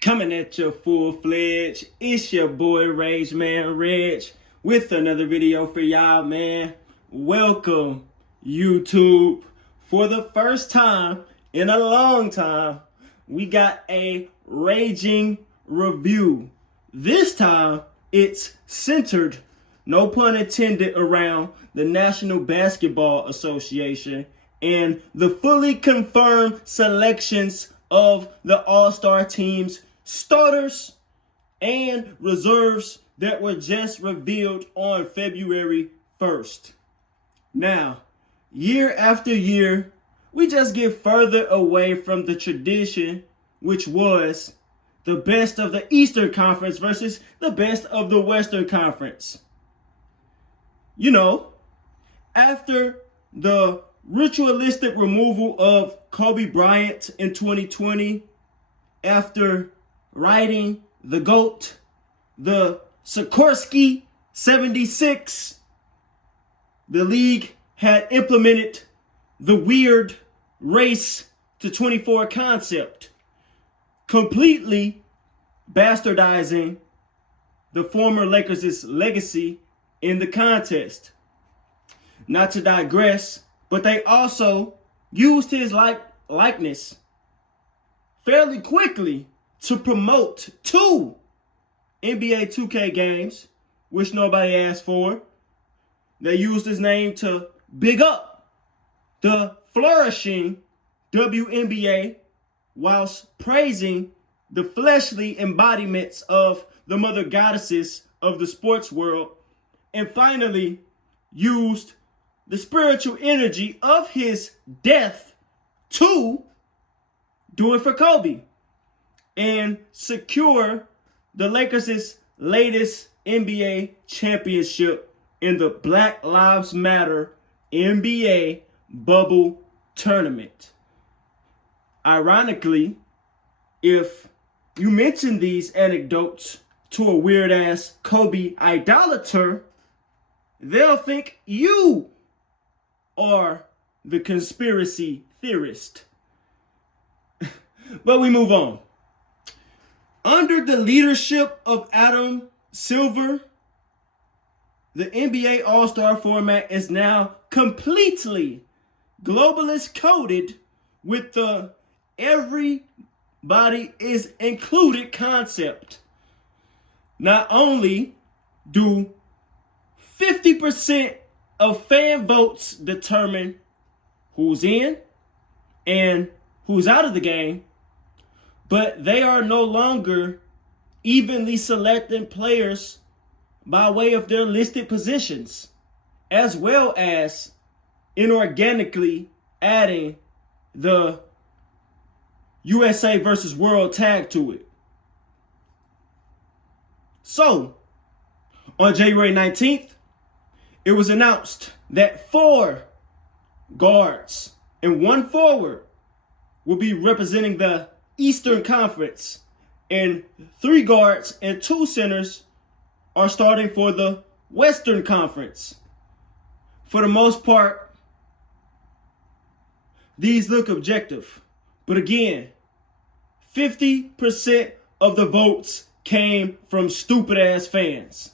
Coming at you full-fledged, it's your boy Rage Man Reg with another video for y'all, man. Welcome, YouTube. For the first time in a long time, we got a raging review. This time, it's centered, no pun intended, around the National Basketball Association and the fully confirmed selections of the All-Star teams, starters and reserves that were just revealed on February 1st. Now, year after year, we just get further away from the tradition, which was the best of the Eastern Conference versus the best of the Western Conference. You know, after the ritualistic removal of Kobe Bryant in 2020, after riding the GOAT, the Sikorsky 76, the league had implemented the weird race to 24 concept, completely bastardizing the former Lakers' legacy in the contest. Not to digress, but they also used his likeness fairly quickly to promote 2 NBA 2K games, which nobody asked for. They used his name to big up the flourishing WNBA whilst praising the fleshly embodiments of the mother goddesses of the sports world, and finally used the spiritual energy of his death to do it for Kobe and secure the Lakers' latest NBA championship in the Black Lives Matter NBA bubble tournament. Ironically, if you mention these anecdotes to a weird-ass Kobe idolater, they'll think you are the conspiracy theorist. But we move on. Under the leadership of Adam Silver, the NBA All-Star format is now completely globalist coded with the everybody is included concept. Not only do 50% of fan votes determine who's in and who's out of the game, but they are no longer evenly selecting players by way of their listed positions, as well as inorganically adding the USA versus World tag to it. So, on January 19th, it was announced that 4 guards and 1 forward will be representing the Eastern Conference, and 3 guards and 2 centers are starting for the Western Conference. For the most part, these look objective. But again, 50% of the votes came from stupid-ass fans.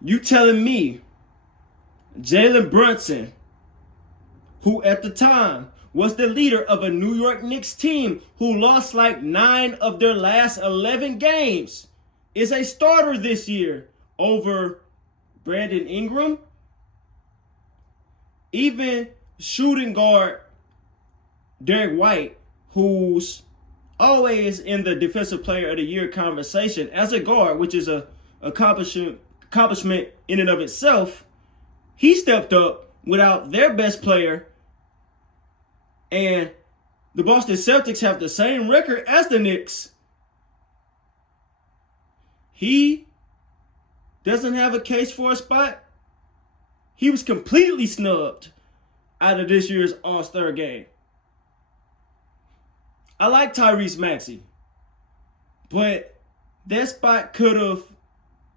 You telling me Jalen Brunson, who at the time was the leader of a New York Knicks team who lost like 9 of their last 11 games, is a starter this year over Brandon Ingram? Even shooting guard Derek White, who's always in the Defensive Player of the Year conversation as a guard, which is a accomplishment in and of itself, he stepped up without their best player, and the Boston Celtics have the same record as the Knicks. He doesn't have a case for a spot. He was completely snubbed out of this year's All-Star game. I like Tyrese Maxey, but that spot could have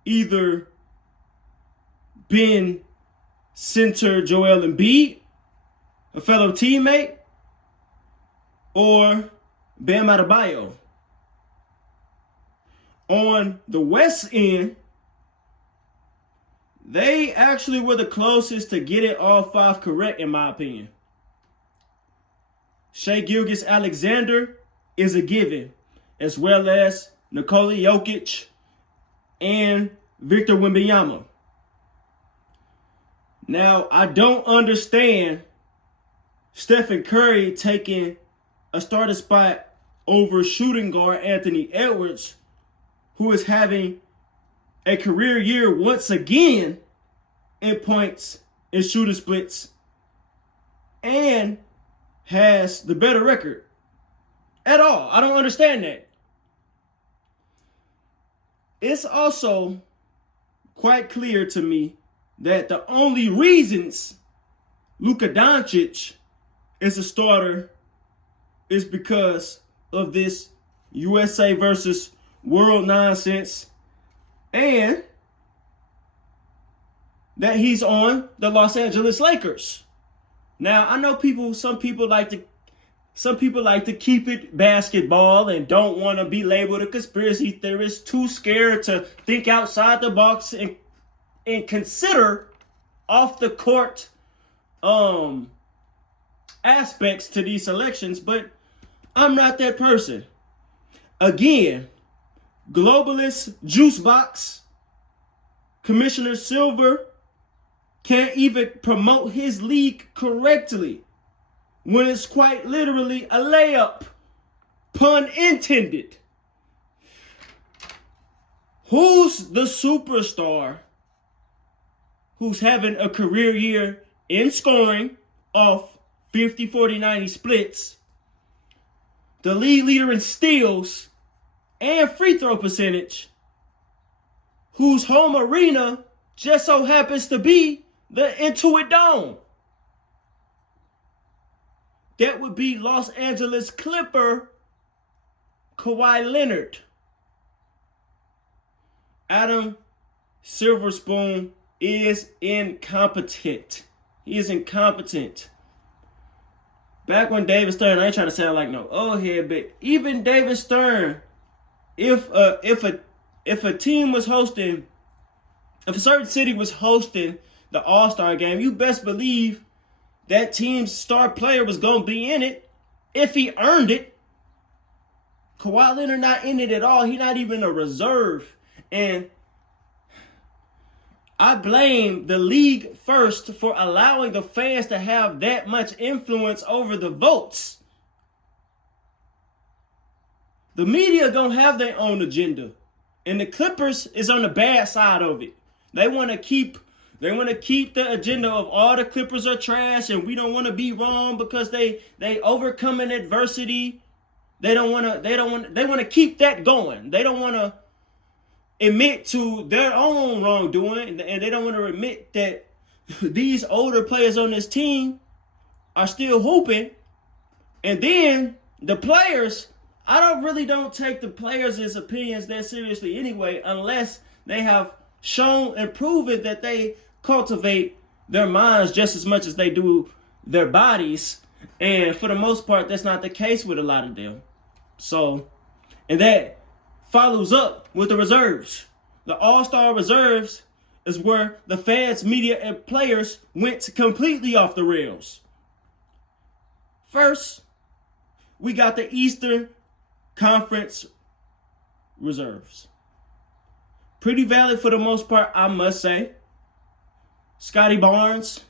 either been center Joel Embiid, a fellow teammate, or Bam Adebayo. On the West End, they actually were the closest to get it all 5 correct, in my opinion. Shai Gilgeous-Alexander is a given, as well as Nikola Jokic and Victor Wembanyama. Now, I don't understand Stephen Curry taking a starting spot over shooting guard Anthony Edwards, who is having a career year once again in points and shooting splits and has the better record at all. I don't understand that. It's also quite clear to me that the only reasons Luka Doncic is a starter is because of this USA versus world nonsense and that he's on the Los Angeles Lakers. Now, I know some people like to keep it basketball and don't want to be labeled a conspiracy theorist, too scared to think outside the box and consider off the court aspects to these selections, but I'm not that person. Again, globalist juice box Commissioner Silver can't even promote his league correctly when it's quite literally a layup. Pun intended. Who's the superstar who's having a career year in scoring off 50, 40, 90 splits, the league leader in steals and free throw percentage, whose home arena just so happens to be the Intuit Dome? That would be Los Angeles Clipper Kawhi Leonard. Adam Silverspoon is incompetent. He is incompetent. Back when David Stern, I ain't trying to sound like no old head, but even David Stern, if a team was hosting, if a certain city was hosting the All-Star game, you best believe that team's star player was going to be in it if he earned it. Kawhi Leonard not in it at all. He not even a reserve. And I blame the league first for allowing the fans to have that much influence over the votes. The media gonna have their own agenda, and the Clippers is on the bad side of it. They want to keep the agenda of all the Clippers are trash, and we don't want to be wrong because they overcoming adversity. They want to keep that going. They don't want to admit to their own wrongdoing, and they don't want to admit that these older players on this team are still hooping. And then the players, I don't take the players' opinions that seriously anyway, unless they have shown and proven that they cultivate their minds just as much as they do their bodies. And for the most part, that's not the case with a lot of them. So, and that follows up with the reserves. The All-Star reserves is where the fans, media, and players went completely off the rails. First, we got the Eastern Conference reserves. Pretty valid for the most part, I must say. Scotty Barnes.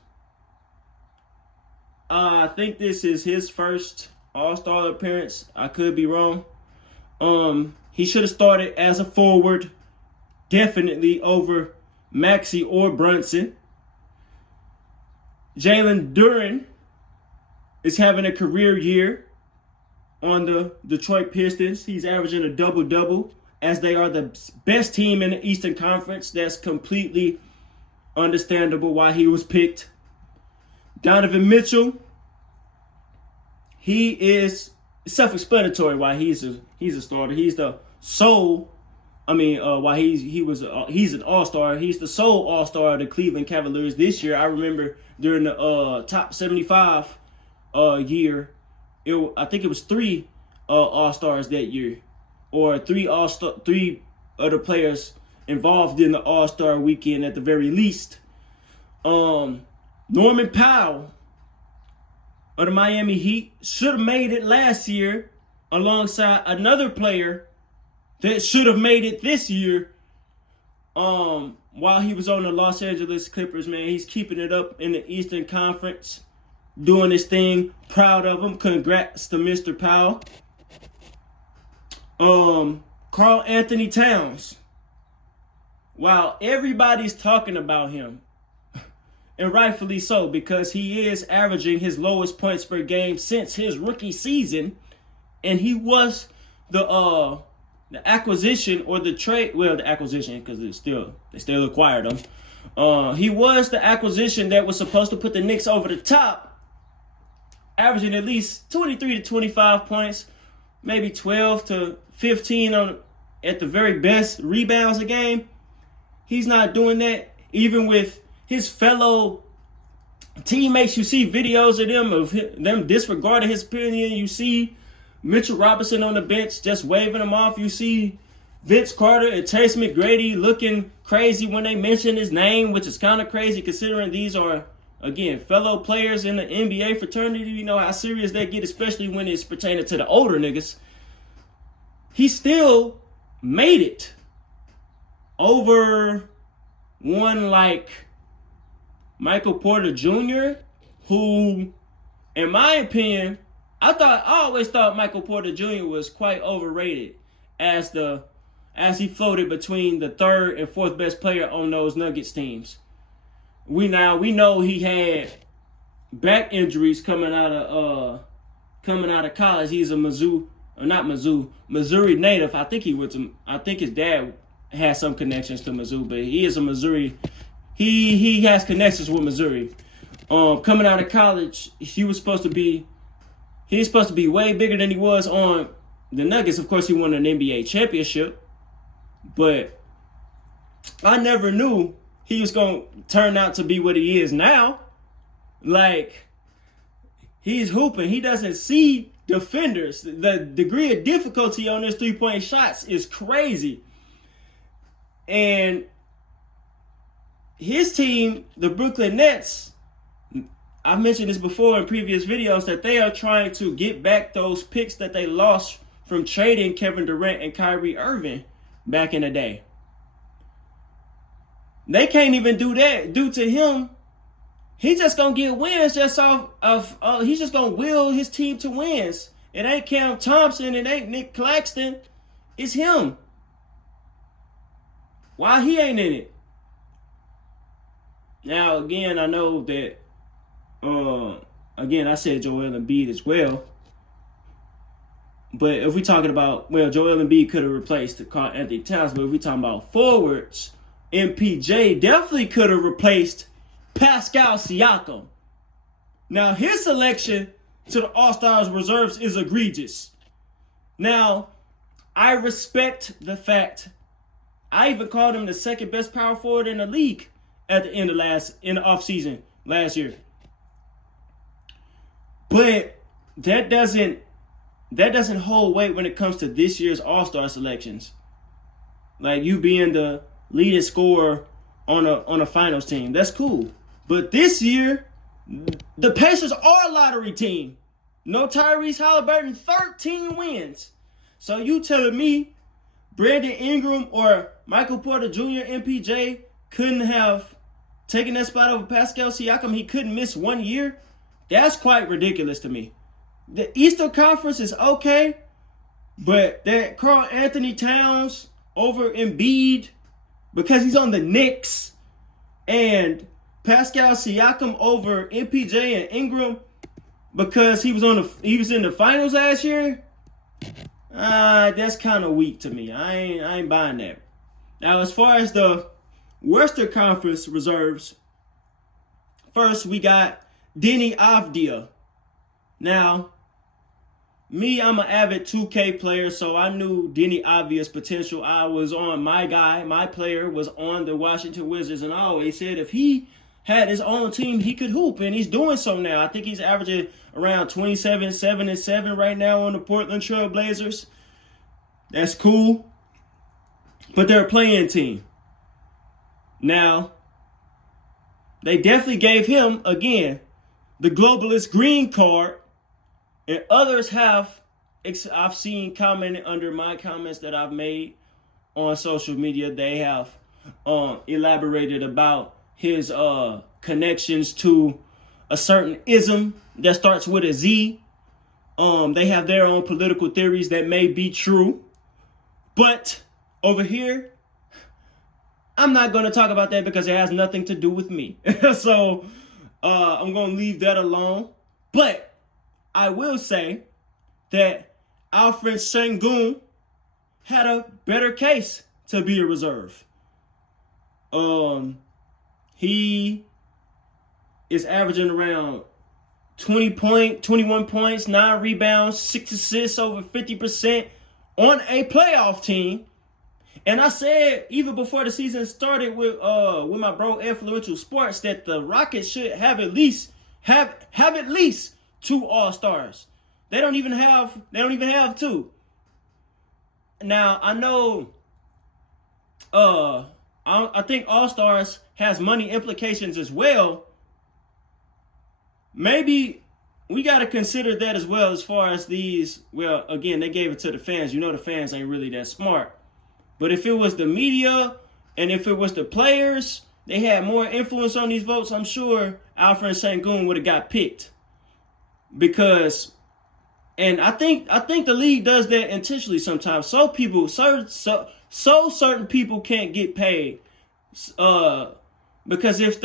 I think this is his first All-Star appearance. I could be wrong. He should have started as a forward, definitely over Maxey or Brunson. Jalen Duren is having a career year on the Detroit Pistons. He's averaging a double-double, as they are the best team in the Eastern Conference. That's completely understandable why he was picked. Donovan Mitchell, he is self-explanatory why he's a starter. He's the sole. Why he's an all-star. He's the sole all-star of the Cleveland Cavaliers this year. I remember during the top 75 year, I think it was 3 all-stars that year, or 3 of the players involved in the All-Star weekend at the very least. Norman Powell of the Miami Heat should have made it last year alongside another player that should have made it this year. While he was on the Los Angeles Clippers, man, he's keeping it up in the Eastern Conference, doing his thing. Proud of him. Congrats to Mr. Powell. Karl Anthony Towns. While everybody's talking about him, and rightfully so, because he is averaging his lowest points per game since his rookie season, and he was the acquisition or the trade, well, the acquisition, because they still acquired him. He was the acquisition that was supposed to put the Knicks over the top, averaging at least 23 to 25 points, maybe 12 to 15 at the very best rebounds a game. He's not doing that, even with his fellow teammates. You see videos of them disregarding his opinion. You see Mitchell Robinson on the bench just waving him off. You see Vince Carter and Tracy McGrady looking crazy when they mention his name, which is kind of crazy considering these are, again, fellow players in the NBA fraternity. You know how serious they get, especially when it's pertaining to the older niggas. He still made it over one like Michael Porter Jr., who, in my opinion, I always thought Michael Porter Jr. was quite overrated as he floated between the third and fourth best player on those Nuggets teams. We know he had back injuries coming out of college. He's a Missouri native. I think his dad has some connections to Mizzou, but he is a Missouri. He has connections with Missouri. Coming out of college, he's supposed to be way bigger than he was on the Nuggets. Of course, he won an NBA championship, but I never knew he was going to turn out to be what he is now. Like, he's hooping. He doesn't see defenders. The degree of difficulty on his three-point shots is crazy. And his team, the Brooklyn Nets, I've mentioned this before in previous videos, that they are trying to get back those picks that they lost from trading Kevin Durant and Kyrie Irving back in the day. They can't even do that due to him. He's just going to get wins just off of, he's just going to will his team to wins. It ain't Cam Thompson, it ain't Nick Claxton, it's him. Why he ain't in it? Now, again, I know that, I said Joel Embiid as well. But if we're talking about, Joel Embiid could have replaced Karl Anthony Towns, but if we're talking about forwards, MPJ definitely could have replaced Pascal Siakam. Now, his selection to the All-Stars reserves is egregious. Now, I respect the fact I even called him the second best power forward in the league at the end of in the offseason last year. But that doesn't hold weight when it comes to this year's All-Star selections. Like you being the leading scorer on a finals team. That's cool. But this year, the Pacers are a lottery team. No Tyrese Halliburton, 13 wins. So you telling me Brandon Ingram or Michael Porter Jr., MPJ, couldn't have taken that spot over Pascal Siakam? He couldn't miss 1 year? That's quite ridiculous to me. The Eastern Conference is okay, but that Karl Anthony Towns over Embiid because he's on the Knicks, and Pascal Siakam over MPJ and Ingram because he was in the finals last year. That's kind of weak to me. I ain't buying that. Now, as far as the Western Conference reserves, first we got Denny Avdia. Now, me, I'm an avid 2K player, so I knew Denny Avdia's potential. I was on my player was on the Washington Wizards, and I always said if he had his own team, he could hoop, and he's doing so now. I think he's averaging around 27, 7, and 7 right now on the Portland Trail Blazers. That's cool. but they're a play-in team. Now, they definitely gave him, again, the globalist green card, and others have, I've seen commented under my comments that I've made on social media, they have elaborated about his connections to a certain ism that starts with a Z. They have their own political theories that may be true. But over here, I'm not going to talk about that because it has nothing to do with me. So I'm going to leave that alone. But I will say that Alfred Sengun had a better case to be a reserve. He is averaging around 21 points, 9 rebounds, 6 assists, over 50% on a playoff team. And I said even before the season started with my bro Influential Sports that the Rockets should have at least at least 2 All-Stars. They don't even have 2. Now I know I think All-Stars has money implications as well. Maybe we got to consider that as well as far as these. Well, again, they gave it to the fans. You know the fans ain't really that smart. But if it was the media and if it was the players, they had more influence on these votes, I'm sure Alfred Sengun would have got picked. Because, and I think the league does that intentionally sometimes. So certain people can't get paid. Because if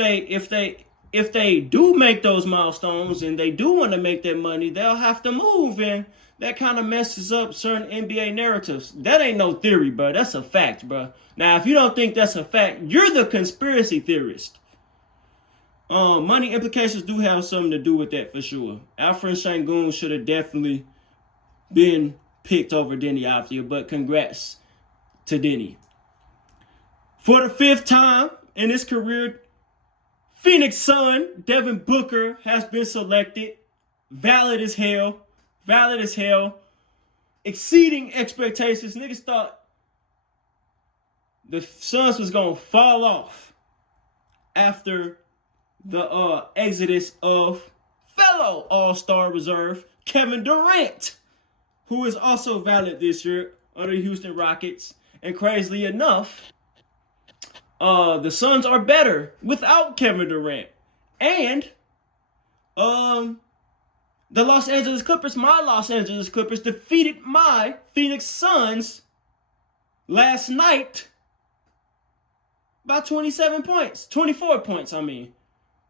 they do make those milestones and they do want to make that money, they'll have to move, and that kind of messes up certain NBA narratives. That ain't no theory, bro. That's a fact, bro. Now, if you don't think that's a fact, you're the conspiracy theorist. Money implications do have something to do with that for sure. Alfred Sengun should have definitely been picked over Denny Avdia, but congrats to Denny. For the 5th time in his career, Phoenix Sun, Devin Booker has been selected. Valid as hell. Exceeding expectations. Niggas thought the Suns was going to fall off after the exodus of fellow All-Star reserve Kevin Durant, who is also valid this year under the Houston Rockets. And crazily enough, the Suns are better without Kevin Durant. And the Los Angeles Clippers, my Los Angeles Clippers, defeated my Phoenix Suns last night by 27 points. 24 points, I mean.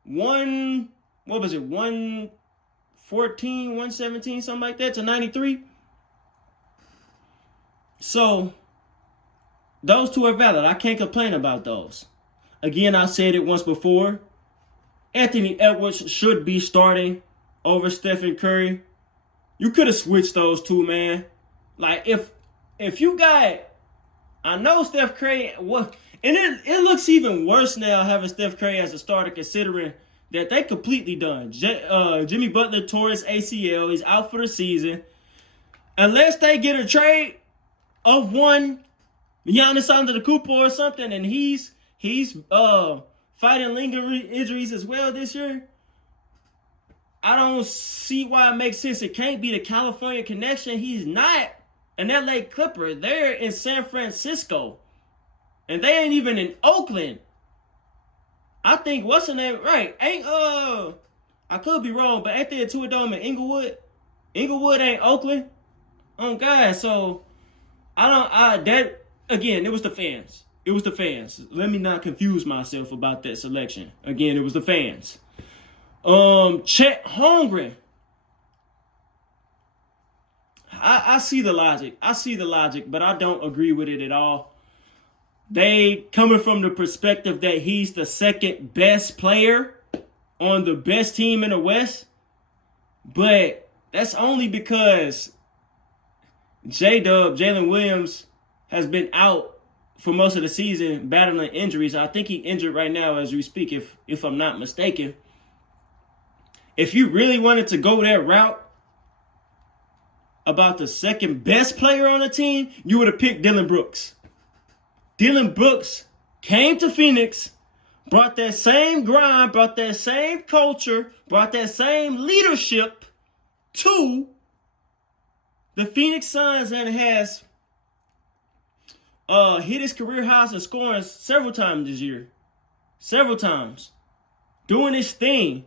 114, 117, something like that, to 93. So, those 2 are valid. I can't complain about those. Again, I said it once before. Anthony Edwards should be starting over Stephen Curry. You could have switched those 2, man. Like, if you got, I know Steph Curry, and it looks even worse now having Steph Curry as a starter, considering that they completely done. Jimmy Butler tore his ACL. He's out for the season. Unless they get a trade of one Giannis Antetokounmpo or something, and he's fighting lingering injuries as well this year, I don't see why it makes sense. It can't be the California connection. He's not an LA Clipper. They're in San Francisco. And they ain't even in Oakland. I think, what's the name? Right. I could be wrong, but ain't they a Dome in Inglewood? Inglewood ain't Oakland. Oh, God. So, again, it was the fans. Let me not confuse myself about that selection. Again, it was the fans. Chet Holmgren. I see the logic, but I don't agree with it at all. They coming from the perspective that he's the second best player on the best team in the West, but that's only because Jalen Williams, has been out for most of the season battling injuries. I think he's injured right now as we speak, if I'm not mistaken. If you really wanted to go that route about the second best player on the team, you would have picked Dylan Brooks. Dylan Brooks came to Phoenix, brought that same grind, brought that same culture, brought that same leadership to the Phoenix Suns and has hit his career highs in scoring several times this year. Several times. Doing his thing.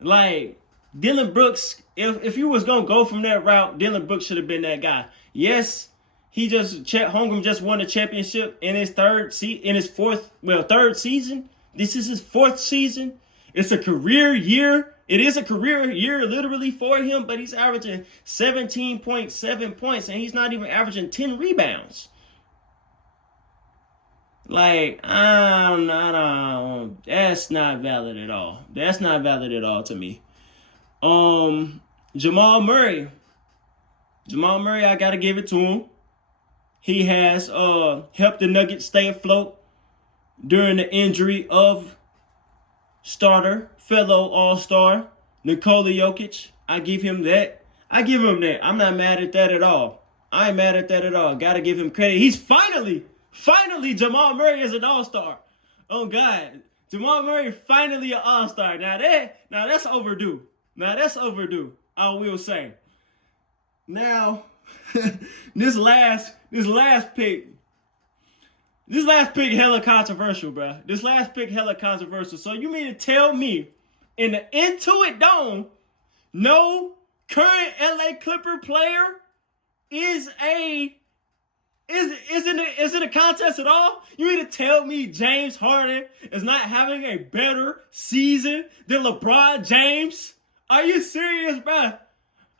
Like, Dylan Brooks, if you was going to go from that route, Dylan Brooks should have been that guy. Yes, Chet Holmgren just won a championship in his third season. This is his fourth season. It's a career year. It is a career year literally for him, but he's averaging 17.7 points, and he's not even averaging 10 rebounds. Like, that's not valid at all. That's not valid at all to me. Jamal Murray, I gotta give it to him. He has helped the Nuggets stay afloat during the injury of fellow All-Star, Nikola Jokic. I give him that. I'm not mad at that at all. I ain't mad at that at all. Gotta give him credit. He's finally, Jamal Murray is an All-Star. Oh, God. Jamal Murray finally an All-Star. Now that's overdue. I will say. Now, this last pick hella controversial, bro. So you mean to tell me in the Intuit Dome, no current LA Clipper player is in a contest at all? You mean to tell me James Harden is not having a better season than LeBron James? Are you serious, bro?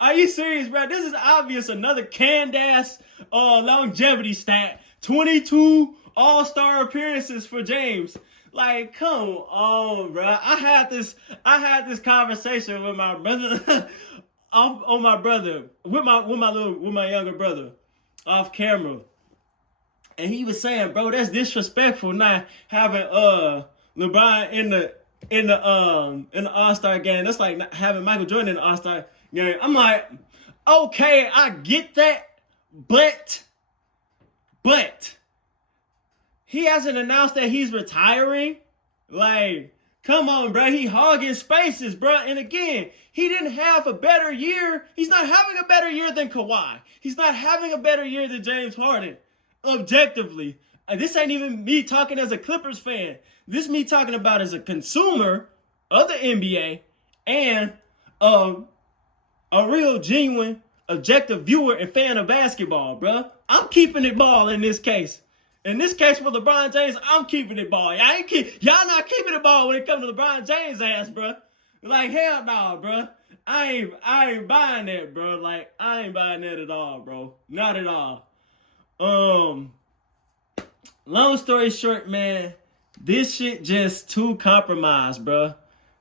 This is obvious. Another canned-ass longevity stat. 22 All-Star appearances for James. Like, come on, bro. I had this conversation with my brother with my younger brother off camera. And he was saying, bro, that's disrespectful not having LeBron in the All-Star game. That's like not having Michael Jordan in the All-Star game. I'm like, okay, I get that, but he hasn't announced that he's retiring. Like, come on, bro. He hogging spaces, bro. And again, he didn't have a better year. He's not having a better year than Kawhi. He's not having a better year than James Harden. Objectively. This ain't even me talking as a Clippers fan. This is me talking about as a consumer of the NBA and a real, genuine, objective viewer and fan of basketball, bro. I'm keeping it ball in this case. In this case with LeBron James, I'm keeping it ball. Y'all not keeping it ball when it comes to LeBron James' ass, bro. Like, hell no, bro. I ain't buying that, bro. Like, I ain't buying that at all, bro. Not at all. Long story short, man, this shit just too compromised, bro.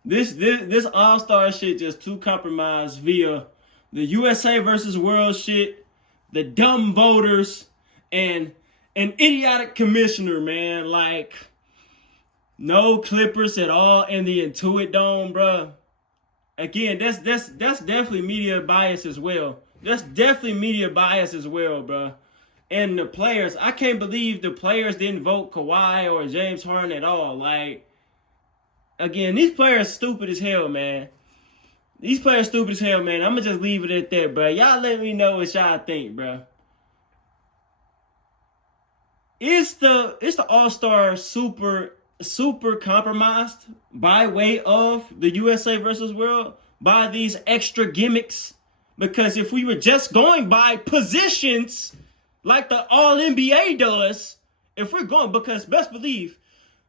This All-Star shit just too compromised via the USA versus world shit, the dumb voters, and an idiotic commissioner, man. Like, no Clippers at all in the Intuit Dome, bro. Again, that's definitely media bias as well. Bro. And the players, I can't believe the players didn't vote Kawhi or James Harden at all. Like, again, these players stupid as hell, man. I'm going to just leave it at that, bro. Y'all let me know what y'all think, bro. Is the All-Star super compromised by way of the USA versus World, by these extra gimmicks? Because if we were just going by positions like the All-NBA does, because best believe,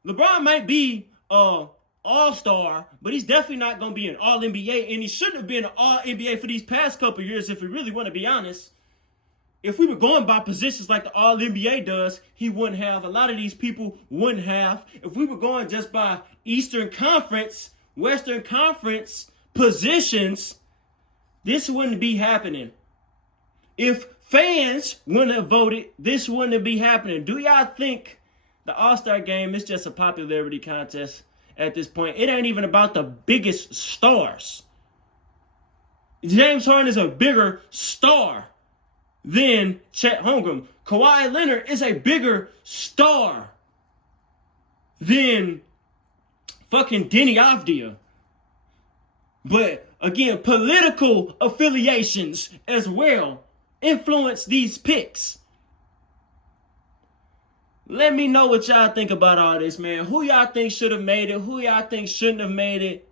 LeBron might be All-Star, but he's definitely not going to be an All-NBA, and he shouldn't have been an All-NBA for these past couple years if we really want to be honest. If we were going by positions like the All-NBA does, he wouldn't have. A lot of these people wouldn't have. If we were going just by Eastern Conference, Western Conference positions, this wouldn't be happening. If fans wouldn't have voted, this wouldn't be happening. Do y'all think the All-Star game is just a popularity contest at this point? It ain't even about the biggest stars. James Harden is a bigger star than Chet Holmgren. Kawhi Leonard is a bigger star than fucking Denny Avdia. But again, political affiliations as well influence these picks. Let me know what y'all think about all this, man. Who y'all think should have made it? Who y'all think shouldn't have made it?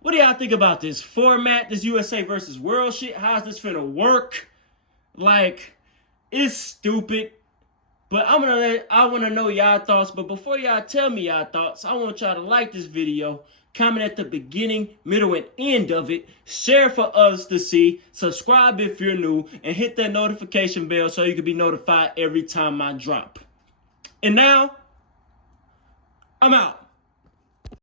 What do y'all think about this format, this USA versus World shit? How's this finna work? Like, it's stupid. But I want to know y'all thoughts. But before y'all tell me y'all thoughts, I want y'all to like this video, comment at the beginning, middle, and end of it, share for us to see, subscribe if you're new, and hit that notification bell so you can be notified every time I drop. And now, I'm out.